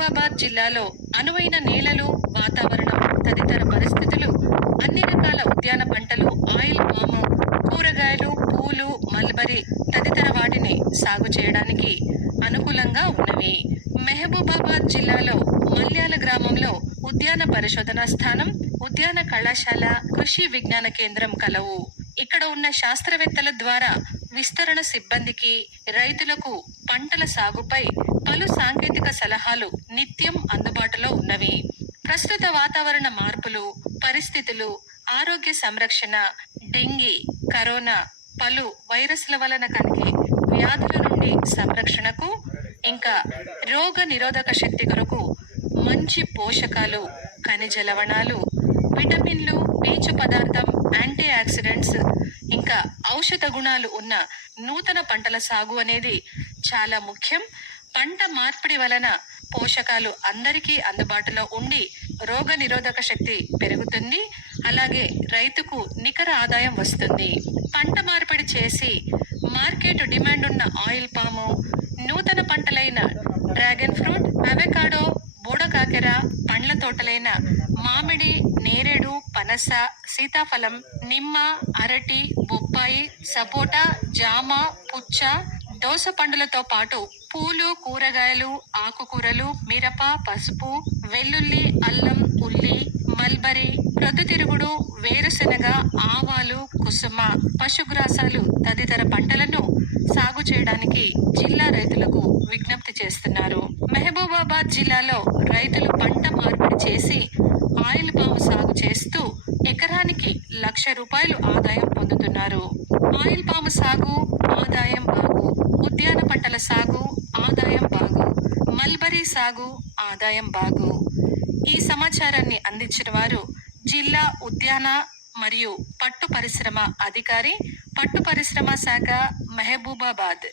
మహబూబాబాద్ జిల్లాలో అనువైన నేలలు వాతావరణం తదితర పరిస్థితులు అన్ని రకాల ఉద్యాన పంటలు ఆయిల్ పాము కూరగాయలు పూలు మల్బరీ తదితర వాటిని సాగు చేయడానికి అనుకూలంగా ఉన్నవి. మెహబూబాబాద్ జిల్లాలో మల్యాల గ్రామంలో ఉద్యాన పరిశోధనా స్థానం ఉద్యాన కళాశాల కృషి విజ్ఞాన కేంద్రం కలవు. ఇక్కడ ఉన్న శాస్త్రవేత్తల ద్వారా విస్తరణ సిబ్బందికి రైతులకు పంటల సాగుపై పలు సాంకేతిక సలహాలు నిత్యం అందుబాటులో ఉన్నవి. ప్రస్తుత వాతావరణ మార్పులు పరిస్థితులు ఆరోగ్య సంరక్షణ డెంగీ కరోనా పలు వైరస్ల వలన కలిగే వ్యాధుల నుండి సంరక్షణకు ఇంకా రోగ నిరోధక శక్తి కొరకు మంచి పోషకాలు ఖనిజ లవణాలు విటమిన్లు పీచు పదార్థం యాంటీ ఆక్సిడెంట్స్ ఇంకా ఔషధ గుణాలు ఉన్న నూతన పంటల సాగు అనేది చాలా ముఖ్యం. పంట మార్పిడి వలన పోషకాలు అందరికీ అందుబాటులో ఉండి రోగ నిరోధక శక్తి పెరుగుతుంది. అలాగే రైతుకు నికర ఆదాయం వస్తుంది. పంట మార్పిడి చేసి మార్కెట్ డిమాండ్ ఉన్న ఆయిల్ పాము నూతన పంటలైన డ్రాగన్ ఫ్రూట్ అవెకాడో బూడకాకెర పండ్ల తోటలైన మామిడి నేరేడు పనస సీతాఫలం నిమ్మ అరటి బొప్పాయి సపోటా జామ పుచ్చ దోస పండులతో పాటు పూలు కూరగాయలు ఆకుకూరలు మిరప పసుపు వెల్లుల్లి అల్లం ఉల్లి మల్బరీ ప్రొద్దుతిరుగుడు వేరుశెనగ ఆవాలు కుసుమ పశుగ్రాసాలు తదితర పంటలను సాగు చేయడానికి జిల్లా రైతులకు విజ్ఞప్తి చేస్తున్నారు. మహబూబాబాద్ జిల్లాలో రైతులు పంట మార్పిడి చేసి ఆయిల్ పాము సాగు చేస్తూ ఎకరానికి లక్ష రూపాయలు ఆదాయం పొందుతున్నారు. ఆయిల్ పాము సాగు ఉద్యాన పంటల సాగు ఆదాయం బాగు మల్బరీ సాగు ఆదాయం బాగు ఈ సమాచారాన్ని అందించిన వారు జిల్లా ఉద్యాన మరియు పట్టు పరిశ్రమ అధికారి పట్టు పరిశ్రమ శాఖ మహబూబాబాద్